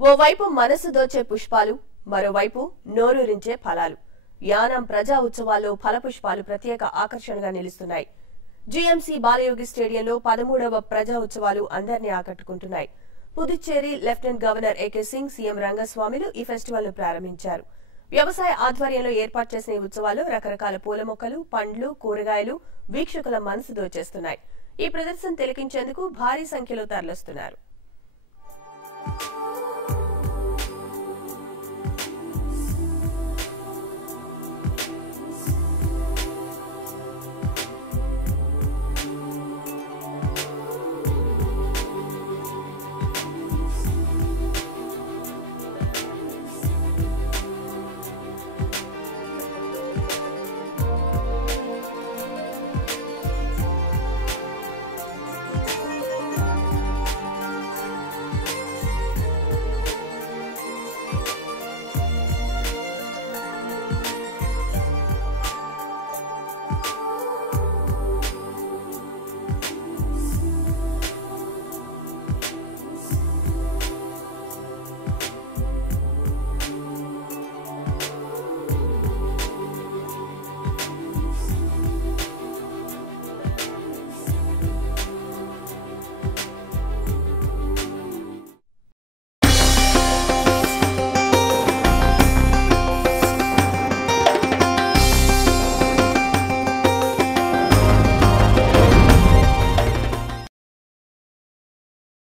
ఓవైపు మనసు దోచే పుష్పాలు, మరోవైపు నోరూరించే ఫలాలు. యానాం ప్రజా ఉత్సవాల్లో ఫలపుష్పాలు ప్రత్యేక ఆకర్షణగా నిలుస్తున్నాయి. జీఎంసీ బాలయోగి స్టేడియంలో 13వ ప్రజా ఉత్సవాలు అందరినీ ఆకట్టుకుంటున్నాయి. Puducherry lieutenant governor A K Singh, CM రంగస్వామిలు ఈ ఫెస్టివల్ ను ప్రారంభించారు. వ్యవసాయ ఆధ్వర్యంలో ఏర్పాటు చేసిన ఈ ఉత్సవాల్లో రకరకాల పూల మొక్కలు, పండ్లు, కూరగాయలు వీక్షకుల మనసు దోచేస్తున్నాయి. ఈ ప్రదర్శన తిలకించేందుకు భారీ సంఖ్యలో తరలిస్తున్నారు.